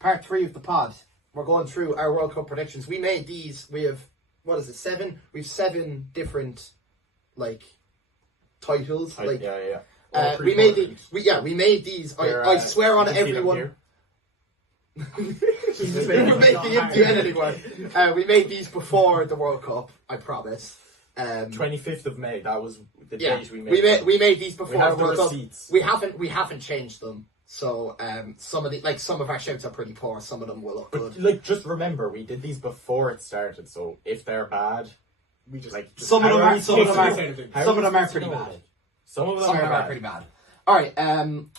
part 3 of the pod. We're going through our World Cup predictions. We made these. We have, what is it, 7? We have 7 different, like, titles. Like, we made these. We made these. I swear on everyone. We're making him do anything anymore. We made these before the World Cup. I promise. 25th of May. That was the date we made. We made these before the World Cup. Receipts. We haven't changed them. So some of our shouts are pretty poor. Some of them will look good. Like, just remember, we did these before it started. So if they're bad, we just like some of them are pretty bad. Some of them are pretty bad. All right.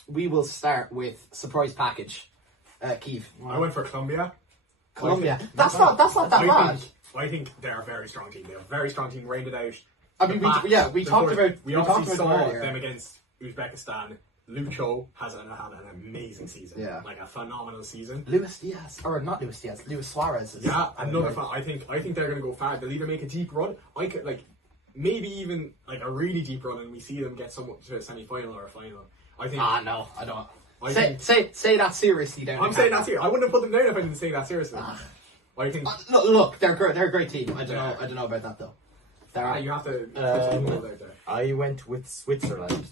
We will start with surprise package. Keith. I went for Colombia. That's not that bad. I think they're a very strong team. They're a very strong team, rained it out. I mean, we talked about them against Uzbekistan. Lucho has had an amazing season. Yeah. Like a phenomenal season. Luis Suarez. Yeah, another fan. I think they're gonna go far. They'll either make a deep run. I could maybe even like a really deep run, and we see them get somewhat to a semi-final or a final. I think. No, I don't. Say that seriously. I'm saying that seriously. I wouldn't have put them down if I didn't say that seriously. I think. Look, they're a great team. I don't know about that though. You have to put some goals out there. I went with Switzerland.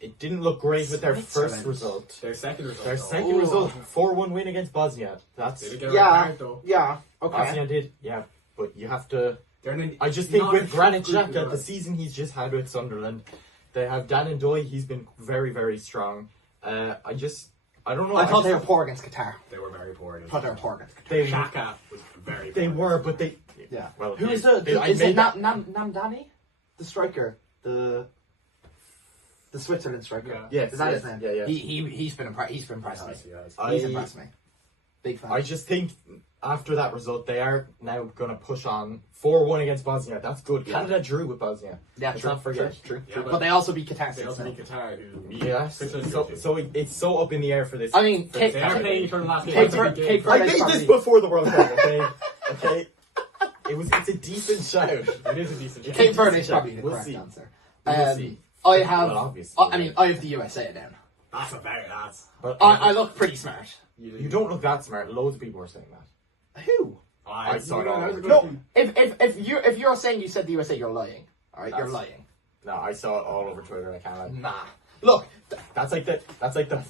It didn't look great with their first result. Their second result. 4-1 win against Bosnia. That's they did get a red card, though. Yeah. Okay. Bosnia did. Yeah, but you have to. I just think not with Granit Xhaka, well. the season he's just had with Sunderland, they have Dan and Doy. He's been very, very strong. I don't know. I thought they were poor against Qatar. They were very poor. I thought they were poor against Qatar. Xhaka was very poor. They were, but they. Yeah. Well, who is is it Namdani? The striker? The Switzerland striker. Yeah. Is that his name? Yeah. He's been impressed me. Yes. He's impressed me. Big fan. I just think after that result, they are now going to push on 4-1 against Bosnia. That's good. Yeah. Canada drew with Bosnia. Yeah, let's not forget. True. Yeah, but they also beat Qatar. They also beat Qatar. Yes. So it's so up in the air for this. I mean, they are playing each other last game. I made this before the World Cup. Okay. It's a decent shout. It is a decent shout. Cape Verde is probably the correct answer. We'll see. I have. Well, obviously. I have the USA down. That's a very that's. But I look pretty smart. You don't look that smart. Loads of people are saying that. Who? I saw it all. No. If you're saying you said the USA, you're lying. All right, you're lying. No, I saw it all over Twitter. I can't. Nah. Look. That's like the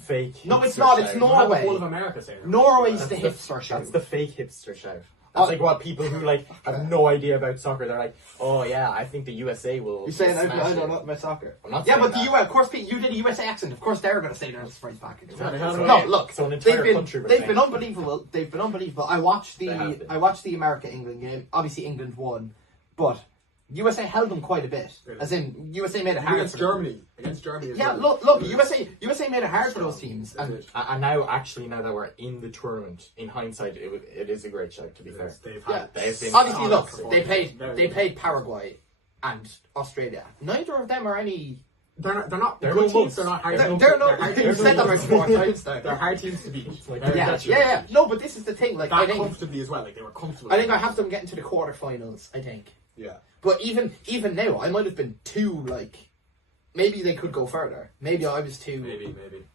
fake. No, it's not. Shout. It's Norway. The whole of America saying that. Norway's the hipster shout. That's the fake hipster shout. That's like what people who have no idea about soccer. They're like, oh yeah, I think the USA will. You're saying I smash don't it. know about soccer. I'm not yeah, saying but that. the US, of course, you did a USA accent. Of course, they're going to say they're a surprise package. No, look, so an entire country. They've been unbelievable. They've been unbelievable. I watched the America-England game. Obviously, England won, but USA held them quite a bit. Really? As in, USA made it hard against Germany. Yeah, look, USA made it hard for those teams. And now that we're in the tournament, in hindsight, it is a great shout. To be fair, they've been obviously look. They played Paraguay and Australia. Neither of them are any. They're not good teams. teams. They're not hard teams. You've said that about 4 times now. They're hard teams to beat. Yeah. No, but this is the thing. Like, I think comfortably as well. Like they were comfortable. I think I have them getting to the quarterfinals. I think. Yeah. But even now, I might have been too maybe they could go further. Maybe I was too.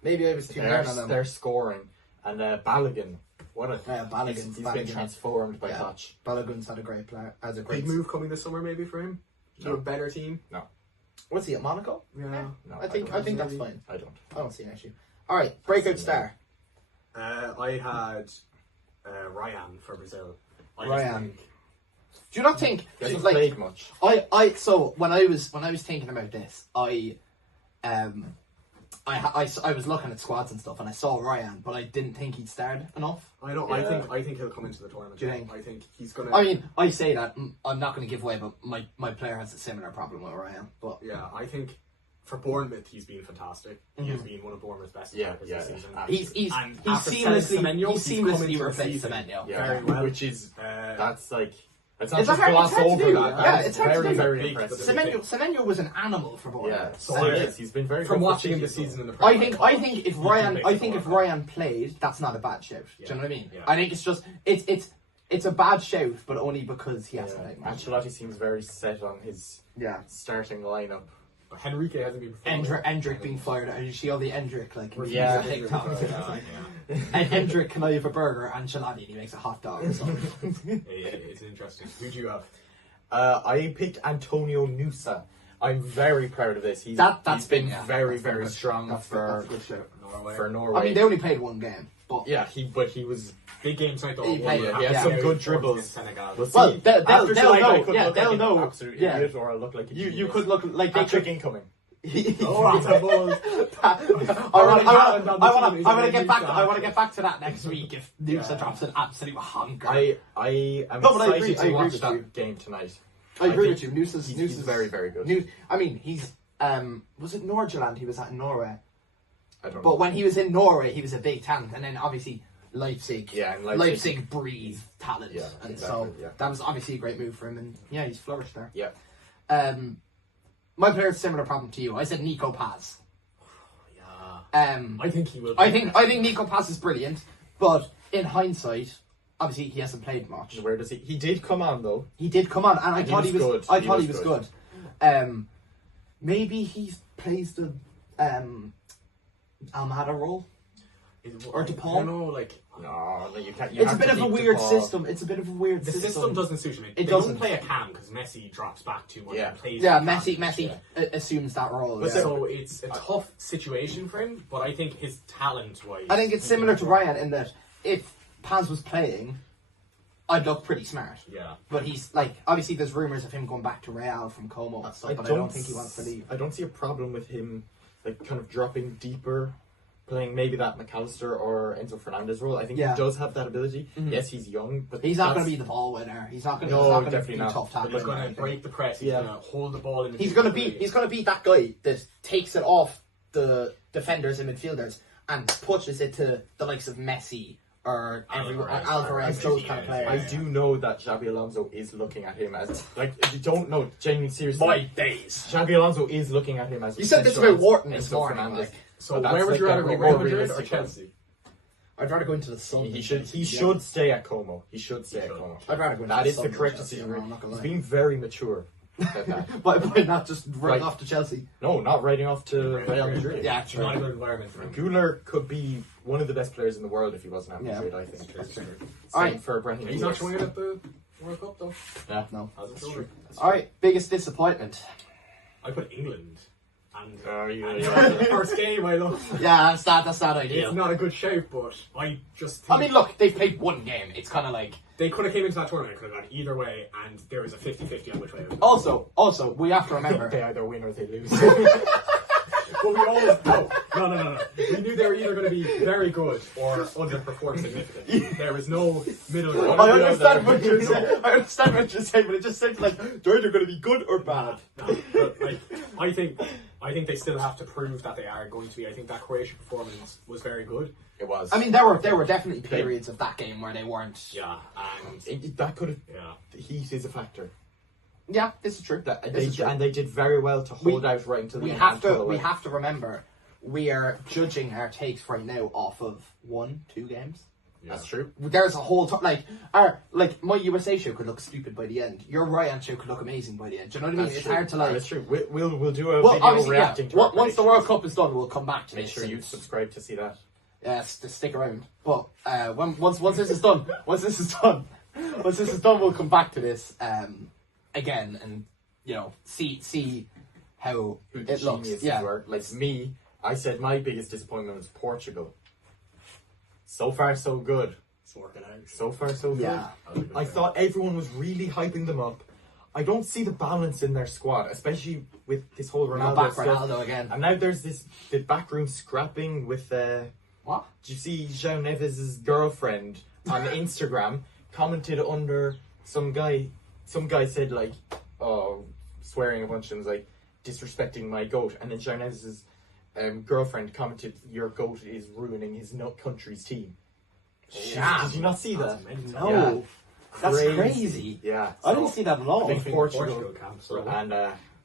Maybe I was too hard on them. They're scoring, and Balogun. What a Balogun's been transformed by touch. Balogun's had a great player. Has a great big move coming this summer, maybe for him to a better team. No. What's he at Monaco? Yeah. No, I think that's fine. I don't see an issue. All right, breakout star. I had Ryan for Brazil. Ryan. Do you not think played much? So when I was thinking about this, I was looking at squads and stuff, and I saw Ryan, but I didn't think he'd start enough. I know. Yeah. I think he'll come into the tournament. Do you think? I think he's gonna. I mean, I say that I'm not going to give away, but my player has a similar problem with Ryan. But yeah, I think for Bournemouth, he's been fantastic. He has been one of Bournemouth's best players this season. He's seamlessly replaced Semenyo. Yeah, very well. Which is that's like. It's not it's just gloss over that. Yeah, it's very, very impressive. Semenyo was an animal for Bournemouth. Yeah, so he's been very from good watching him this season in the Premier I think if Ryan played, that's not a bad shout. Do you know what I mean? Yeah. I think it's just it's a bad shout, but only because he has to play. Ancelotti seems very set on his starting lineup. Henrique hasn't been performing. Endrick being fired. And you see all the Endrick like Yeah. And Endrick, can I have a burger? And Shalani, and he makes a hot dog or something. It's interesting. Who do you have? I picked Antonio Nusa. I'm very proud of this. He's been very strong for Norway. I mean, they only played one game, but yeah, he was big game tonight though. he had some good dribbles. Well, they'll know. Yeah, they'll know. Absolute idiot, or I look like a you could look like they Patrick could. incoming. I want to get back. I want to get back to that next week if Nusa drops an absolute honker. I am excited to watch that game tonight. I agree with you. Nusa's very good. I mean, he's was it Norgeland he was at in Norway? I don't know. But when he was in Norway, he was a big talent, and then obviously Leipzig. Yeah, and Leipzig breathed talent, and exactly, so that was obviously a great move for him, and yeah, he's flourished there. Yeah. My player has a similar problem to you. I said Nico Paz. I think he will. I think Nico Paz is brilliant, but in hindsight, obviously he hasn't played much. Where does he? He did come on though. He did come on, and I thought he was good. I thought he was good. Maybe he plays the Almada role. Or DePaul? I don't know, no, you can't. It's a bit of a weird system. It's a bit of a weird system. The system doesn't suit him. They don't play a cam because Messi drops back too much and plays. Yeah, Messi assumes that role. So it's a tough situation for him, but I think his talent-wise... I think it's similar to Ryan in that if Paz was playing, I'd look pretty smart. Yeah. But he's, obviously there's rumours of him going back to Real from Como and stuff, but I don't think he wants to leave. I don't see a problem with him, kind of dropping deeper, playing maybe that McAllister or Enzo Fernandez role. I think he does have that ability. Mm-hmm. Yes, he's young, but he's not going to be the ball winner. He's not going to be tough tackler. He's going to break the press. He's going to hold the ball in. He's going to be that guy that takes it off the defenders and midfielders and pushes it to the likes of Messi or Alvarez, those kind of players. I do know that Xabi Alonso is looking at him as if you don't know, genuinely seriously. My days. Xabi Alonso is looking at him as. You said this about Wharton this morning. So where would you rather go, Real Madrid or Chelsea? I'd rather go into the Sun. He should stay at Como. He should stay at Como. I'd rather go into that the is Sun. The correct decision. He's being very mature. By not just running off to Chelsea. No, not riding off to Real Madrid. Yeah, true. Not a good environment for him. Güler could be one of the best players in the world if he wasn't at Madrid. I think. That's true. Alright, for Brahim. He's not showing it at the World Cup though. Yeah, no, that's true. Alright, biggest disappointment. I put England. And the first game, I love. Yeah, that's not ideal. It's not a good shout, but I just think... I mean, look, they've played one game. It's kind of like... They could have came into that tournament, could have gone either way, and there was a 50-50 on which way it would go. Also, we have to remember... They either win or they lose. But we always... No. We knew they were either going to be very good or underperform significantly. There was no middle ground. I understand what you're saying, but it just seems like they're either going to be good or bad. No, but I think they still have to prove that they are going to be. I think that Croatian performance was very good. It was. I mean, there were definitely periods of that game where they weren't. Yeah, and that could have. Yeah, heat is a factor. Yeah, this is true. And they did very well to hold out right until the end. We have to remember, we are judging our takes right now off of 1-2 games. Yeah. That's true. There's a whole my USA show could look stupid by the end. Your Ryan show could look amazing by the end. Do you know what I mean? It's hard to That's true. We'll do a video reacting to it. Once the World Cup is done, we'll come back to Make sure you subscribe to see that. Yes, to stick around. But once this is done, we'll come back to this again and see how it looks. Yeah, like me, I said my biggest disappointment was Portugal. So far, so good. It's working out. So far, so good. Yeah. I thought everyone was really hyping them up. I don't see the balance in their squad, especially with this whole Ronaldo stuff. Ronaldo again. And now there's the backroom scrapping with what? Did you see João Neves' girlfriend on Instagram commented under some guy said swearing a bunch and was like disrespecting my goat, and then João Neves' girlfriend commented, "Your goat is ruining his country's team." Did you not see that? No. Yeah. That's crazy. Yeah. I didn't see that at all. I think Portugal and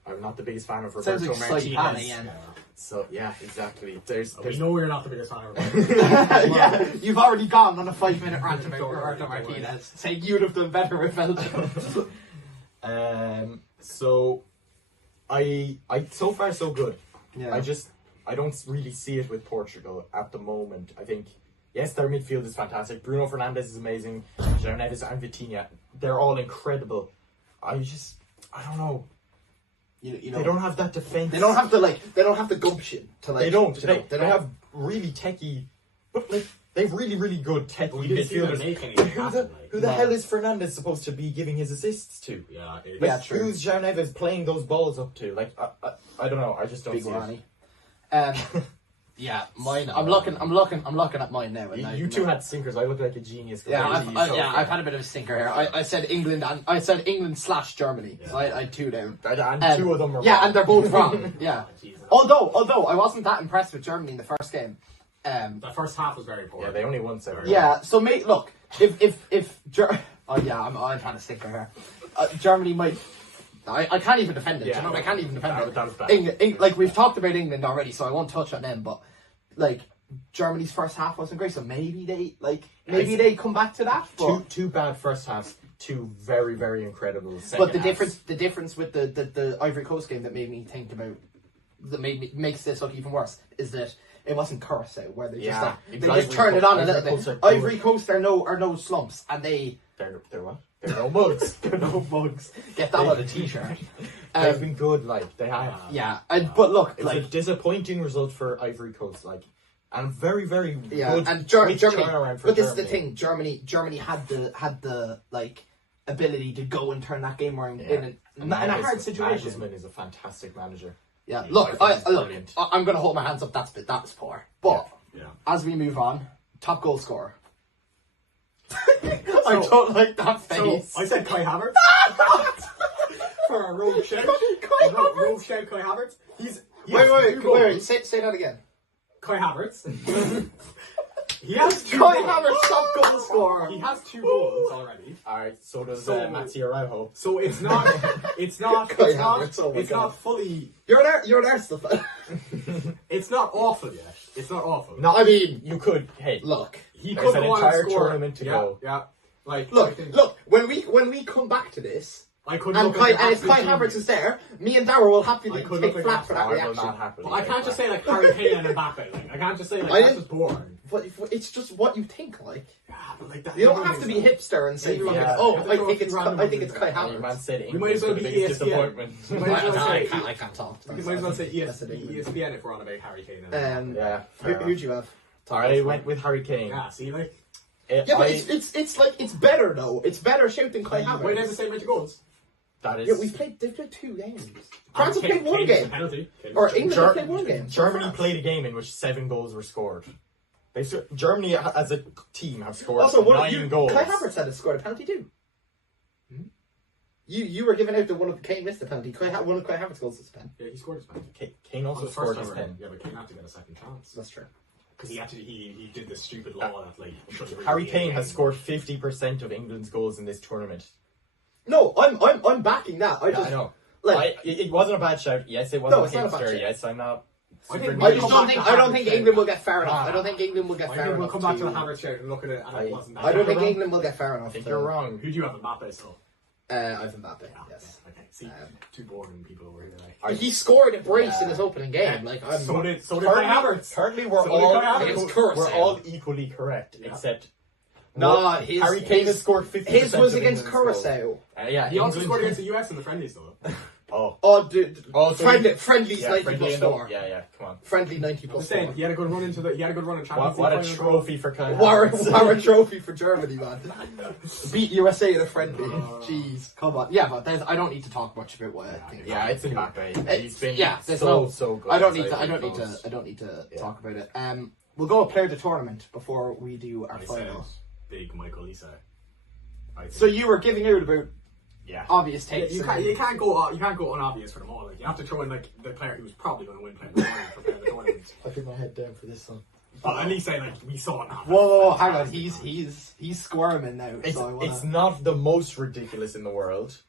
I'm not the biggest fan of Roberto Martinez. So yeah, exactly. We know we're not the biggest fan of Yeah, you've already gone on a 5-minute rant about Roberto Martinez, saying you'd have done better with Belgium. So I so far so good. Yeah. I don't really see it with Portugal at the moment. I think, yes, their midfield is fantastic. Bruno Fernandes is amazing. João Neves and Vitinha, they're all incredible. I don't know. You know, They don't have that defense. They don't have the gumption to like. They don't. You know, They have really techie, but like they've really, really good techie We didn't see them midfielders. make anything happen, Who the hell is Fernandes supposed to be giving his assists to? Yeah, Like, true. who's João Neves playing those balls up to? Like, I don't know. I just don't Big see Ronnie. it. Yeah, mine. I'm looking at mine now. And You two had sinkers. I look like a genius. Yeah, compared to you, so- I've had a bit of a stinker here. I said England and I said England / Germany. So I had 2 down. And 2 of them are Yeah, wrong. and they're both wrong. Yeah. Jesus. Although I wasn't that impressed with Germany in the first game. The first half was very poor. Yeah, they only won 7. Yeah. So mate, look, if oh yeah, I'm trying to stinker here. Germany might. I can't even defend it. Yeah, You know, I can't even defend it. that was bad. England, like we've talked about England already, so I won't touch on them. But like Germany's first half wasn't great, so maybe they come back to that. But, Two bad first halves, 2 very, very incredible second but the halves. difference with the Ivory Coast game that made me think about makes this look even worse is that it wasn't Curacao where they just they just turn it on a little bit. Ivory Coast are no slumps, and They're what? They're no mugs. they're no bugs. Get that on a t-shirt. They've been good, like they have. Yeah, but look, It's like a disappointing result for Ivory Coast, like, and very, very good. and quick Germany. turnaround for But this is Germany. the thing: Germany had the like ability to go and turn that game around in a hard situation. Nagelsmann is a fantastic manager. Yeah, Yeah, look, I think it's brilliant. I'm going to hold my hands up. That's poor. But as we move on, top goal scorer. I don't like that face. So I said Kai Havertz for a rogue shout. Rogue shout Kai Havertz. Wait. Say that again. Kai Havertz. He has 2 Kai goals. Havertz, top goal scorer. He has 2 goals already. Alright, so does So- Matty Araujo. So it's not Kai Havertz, oh my it's God. not fully. You're an Arsenal fan. It's not awful yet. It's not awful. No, I mean, you could. Hey, look. He There's could an go on entire and score. tournament to yeah, go. Yeah. Like I Look, think when we come back to this, I could and look at the if Kai absolute Havertz genius. is there, me and Darrell will happily I could take look flat at for that. that I will reaction. not happily. But I can't just say like Harry Kane and Mbappe. Like I can't just say like I that's didn't- just boring. But it's just what you think, like. Yeah, but like that. You don't have to be hipster and say, Yeah. I think it's Random I think it's Kai ones Your man Havertz. said We might as well England's the be biggest ESPN. disappointment. We might as well say I can't talk. we might as well say That's the thing. ESPN if we're on about Harry Kane. And Yeah. Who'd you have? I went with Harry Kane. yeah, see like Yeah, but it's like it's better though. It's better shout than Kai why they have the Havertz. same amount of goals? That is. Yeah, they've played 2 games. France have Kane- played 1 Kane's a game. penalty. Or England have played 1 game. Germany played a game in which 7 goals were scored. Germany as a team have scored Also, 9 goals. Kai Havertz had scored a penalty too. You were giving out that one of Kane missed a penalty. One of Kai Havertz's goals was a pen. Yeah, he scored his penalty. Kane also On the scored first his time pen. Yeah, but Kane had to get a second chance That's true. because he did this stupid law that like should have Harry really Kane been has a game. scored 50% of England's goals in this tournament. No, I'm backing that. I know. like It wasn't a bad shout. Yes, it No, wasn't it's not a bad hipster. shout. Yes, I'm not. I think I we'll just come don't back think to I don't Havertz think shout. England will get far enough. Ah. I don't think England will get I far think we'll enough. come back to the to- Havertz shout and look at it, and it wasn't. That I don't bad. think England will get far enough. I think to- you're wrong. Who do you have? Mbappe still. I've Mbappe. Yes. Okay. See, two boring people over here. He scored a brace in his opening game. Like I'm. So did Kai Havertz. Currently, we're So all did Kai Havertz. we're all equally correct, except No, Harry Kane has scored 50%. His was of against England's goals. Curacao. Yeah, He also England- scored against the US in the friendlies though. Oh, Oh, dude. so Friendly's yeah, 90 friendly plus enough. 4. Yeah, come on. Friendly 90 I'm plus saying 4. he had a good run into the. He had a good run in Champions What a League. trophy for Kyle War Havertz. a trophy for Germany, man. Beat USA in a friendly. Jeez, come on. Yeah, but I don't need to talk much about what I think. Yeah, it's Mbappe. He's been there's so good. I don't need to Yeah. talk about it. We'll go player of the tournament before we do our I said final. big Michael Lisa. So you were giving out about Yeah. obvious Yeah, takes. you can't go unobvious for them all. Like you have to throw in like the player who's probably going to win player of the tournament for player of the tournament. I put my head down for this one. But at least say like we saw it happen. Whoa, hang on. He's squirming now. So I wanna... It's not the most ridiculous in the world,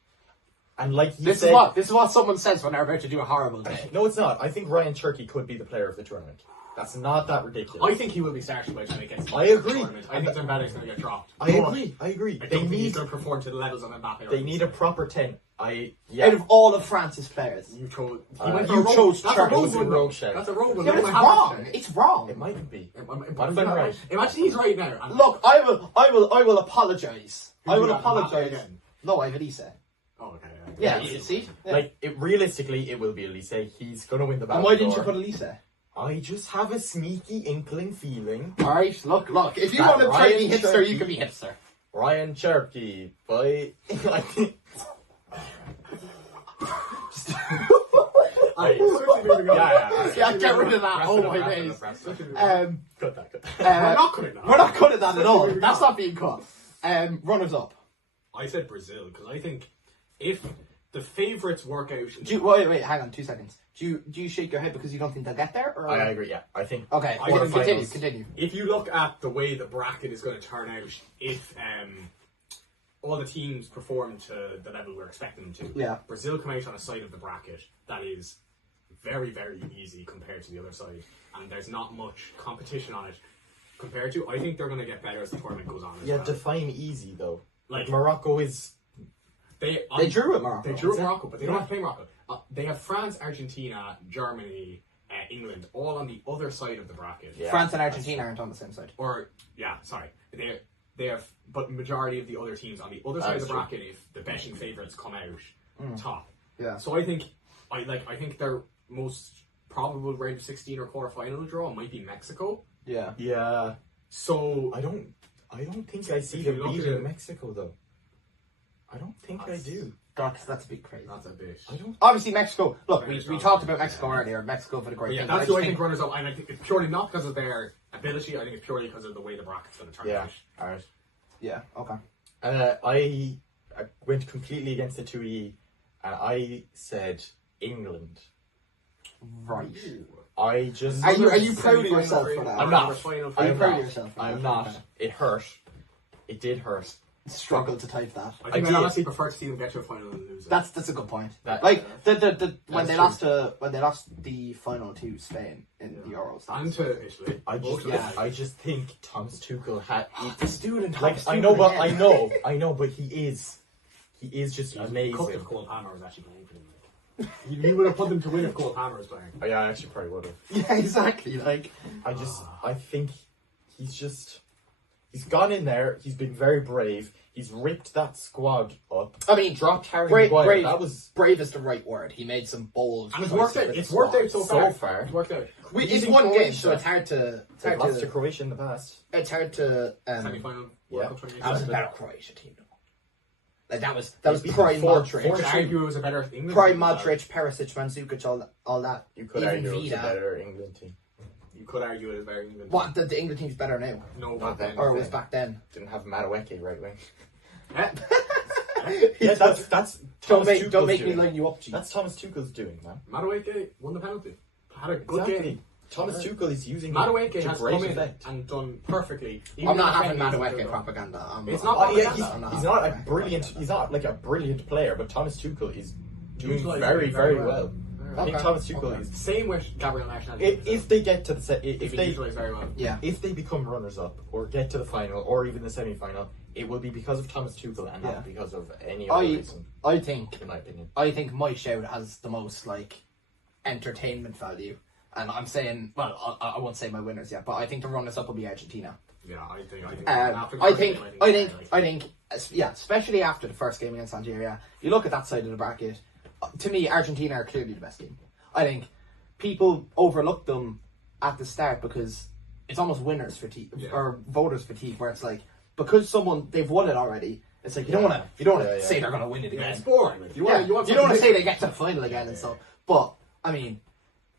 and like you This said, is what someone says when they're about to do a horrible day. no, it's not. I think Ryan Cherky could be the player of the tournament. That's not that ridiculous. I think he will be starting by the time it gets to I agree. I think Mbappe's going to get dropped. I agree. I don't think he's going to perform to the levels of Mbappe. They need a proper 10. Out of all of France's players, You chose. you chose Charles. That's a rogue one. Yeah, but it's wrong. It's wrong. It might be. I'm right. Imagine he's right now. Look, I will apologise. I will do that, apologise. Mbappe again? No, I have Elise. Oh, okay. Yeah, you see. Yeah. Like, realistically, it will be Elise. He's going to win the Ballon And why didn't d'Or. you put Elise? I just have a sneaky inkling feeling. Alright, look. If you That want to try to be Ryan hipster, Cherky- you can be hipster. Ryan Cherky by... Yeah, get rid of that. Oh my days. Cut that. We're not cutting that. We're not cutting that at all. That's not being cut. Runners up. I said Brazil because I think if the favourites work out... Wait, hang on 2 seconds. Do you shake your head because you don't think they'll get there? Or? I agree, yeah. I think... Okay, I think continue. If you look at the way the bracket is going to turn out, if all the teams perform to the level we're expecting them to, Yeah. Brazil come out on a side of the bracket that is very, very easy compared to the other side, and there's not much competition on it compared to... I think they're going to get better as the tournament goes on as well. define easy, though. Like Morocco is... They drew at Morocco. They drew at Morocco, but they don't have to play Morocco. They have France, Argentina, Germany, England, all on the other side of the bracket. Yeah. France and Argentina aren't on the same side. They have, but majority of the other teams on the other side of the bracket, if the betting favourites come out top. Yeah. So I think their most probable round of 16 or quarterfinal draw might be Mexico. Yeah. Yeah. So I don't think I see If them you look at beating it- Mexico, though. I don't think I do. That's a bit crazy. that's a bit. I don't... Obviously, Mexico. Look, Very we strong. talked about Mexico earlier. Mexico for the great Yeah, thing. that's who I think runners up, and I think it's purely not because of their ability. I think it's purely because of the way the bracket's going to turn out. Alright. Yeah. Okay. I went completely against the 2E, and I said England. Right. I just... Are you proud of yourself for that? I'm not. Are you proud of yourself? For I'm that? not. Okay. It hurt. It did hurt. Struggle to type that. I think I I did. honestly prefer to see them get to a final and lose it. That's a good point. That- Like the when That's they true. lost the final to Spain in the Euros. And to Italy. I just think Thomas Tuchel had... This dude and Like, Thomas I know, Tuchel but again. I know, but he is just Cook amazing. if Cole Palmer was actually playing for them. Like. You would have put them to win if Cole Palmer was playing. Oh, yeah, I actually probably would have. Yeah, exactly. Like I think he's gone in there, he's been very brave, he's ripped that squad up. I mean, Dropped Harry brave. Maguire, that was... brave is the right word. He made some bold. And it's choices worked out. with It's the worked out squad. so far. So far. It's worked out. It's Using one game, Croatia. so it's hard to. They lost to Croatia in the past. It's hard to. Semi-final. Yeah. World Cup That was a 2018. better Croatia team, though. Like that was beat prime four- Modric, You could argue it was a better England prime team. Modric, Perisic, Mandzukic, all that. You could Even argue it was a Vida. better England team. You could argue it was better England. What the England team's better now, No, Not back then. or it was back then? Didn't have Madueke right wing. Yeah. Yeah, that's Don't Thomas make Tuchel's me doing. line you up, G. That's Thomas Tuchel's doing, man. Madueke won the penalty. Had a good Exactly. game. Thomas Tuchel is using Madueke it to has great come in effect. and done perfectly. I'm not having Even Madueke defending propaganda. It's I'm not Yeah, propaganda. he's not a brilliant. He's not like a brilliant player, but Thomas Tuchel is doing Utilising very, it very well. I think Okay. Thomas Tuchel Okay. is. Same with Gabriel National. If they get to the if if he they utilised very well. Yeah. if they become runners up or get to the final or even the semi final, it will be because of Thomas Tuchel and Yeah. not because of any other reason. I think In my opinion. my shout has the most like entertainment value, and I'm saying, well, I won't say my winners yet, but I think the runners up will be Argentina. Yeah, I think. I think, yeah, especially after the first game against Algeria, you look at that side of the bracket. To me, Argentina are clearly the best team. I think people overlook them at the start because it's almost winners fatigue or voters fatigue, where it's like because they've won it already. It's like you don't want to say they're going to win it Yeah, again. it's boring. Like, you don't want to say they get to the final again and stuff. But I mean,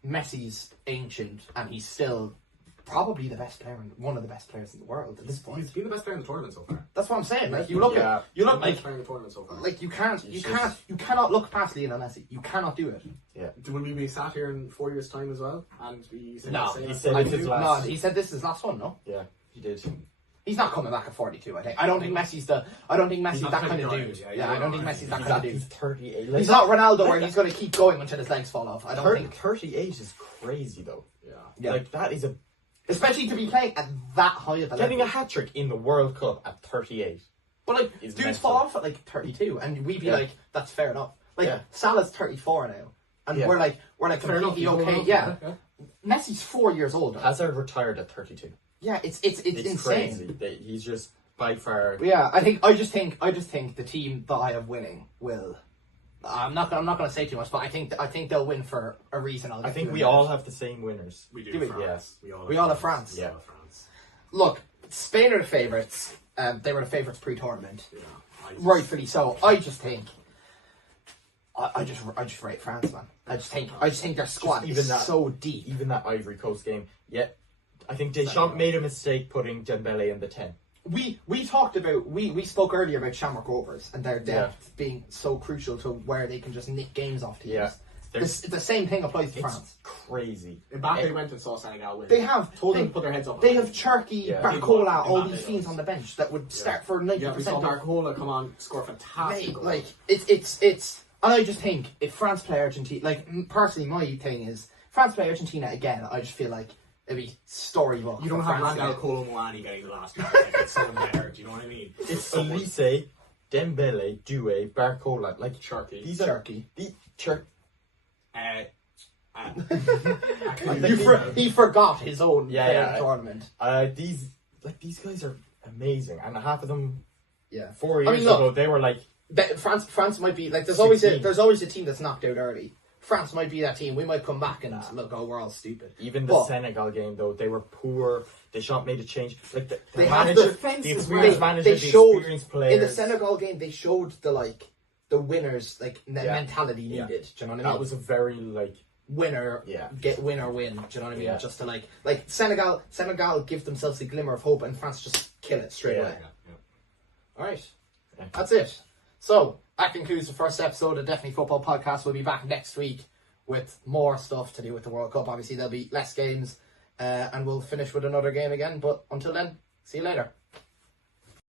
Messi's ancient, and he's still probably the best player, one of the best players in the world at this point. He's been the best player in the tournament so far. That's what I'm saying. Like you Yeah. look He's the like best player in the tournament so far. you cannot look past Lionel Messi. You cannot do it. Will we be sat here in 4 years' time as well? And be saying No, the same he as said I it's do? his last. No, he said this is his last one. No, Yeah, he did. he's not coming back at 42. I think. I don't think Messi's that not kind the of guy, dude. yeah, Yeah, I don't think Messi's that kind of He's dude. 38. He's not Ronaldo where he's going to keep going until his legs fall off. I don't think. 38 is crazy though. Yeah. Yeah. Like, that is especially to be playing at that high of a getting level. a hat-trick in the World Cup at 38. But like, is dudes mental. fall off at like 32, and we'd be like, that's fair enough. Like, Yeah. Salah's 34 now, and we're like completely okay. Yeah. Messi's 4 years older. Hazard retired at 32. Yeah, it's insane. Crazy. He's just by far. Yeah, I just think the team that I have winning will. I'm not going to say too much, but I think they'll win for a reason. I think we all have the same winners. We do. Do we? France. Yeah. We all have France. We Yeah. all have France. Look, Spain are the favourites. They were the favourites pre-tournament. Yeah. Rightfully so. I just think. I just rate France, man. I just think their squad is so deep. Even that Ivory Coast game. Yeah, I think Deschamps made a mistake putting Dembele in the 10. We talked about we spoke earlier about Shamrock Rovers and their depth being so crucial to where they can just nick games off teams. Yeah. The same thing applies to France. Crazy. Mbappe went and saw Senegal win. They have told them to put their heads up. They have Cherky, Barcola, all these Mbappe fiends does. on the bench that would start for 90%. Yeah, we saw Barcola come on, score fantastic. Mate, like it's. And I just think if France play Argentina, like personally, my thing is France play Argentina again. I just feel like it'd be storybook. You don't for have France Randall again. Colomwani getting the last try. Like, it's so better. Do you know what I mean? It's Elise, Dembele, Doué, Barcola, like Cherky. These are Cherky. He forgot his own tournament. These guys are amazing, and half of them, Yeah, 4 years ago, they were like. France might be like there's 16. always a team that's knocked out early. France might be that team. We might come back and look, we're all stupid. Even the Senegal game though, they were poor. Deschamps made a change. Like the experienced manager, the experienced players. In the Senegal game, they showed the winners mentality needed. Do you know what I mean? That was a very winner. Get win or win. Do you know what I mean? Yeah. Just to like Senegal give themselves a glimmer of hope, and France just kill it straight away. All right, that's it. So, that concludes the first episode of Definitely Football Podcast. We'll be back next week with more stuff to do with the World Cup. Obviously, there'll be less games, and we'll finish with another game again. But until then, see you later.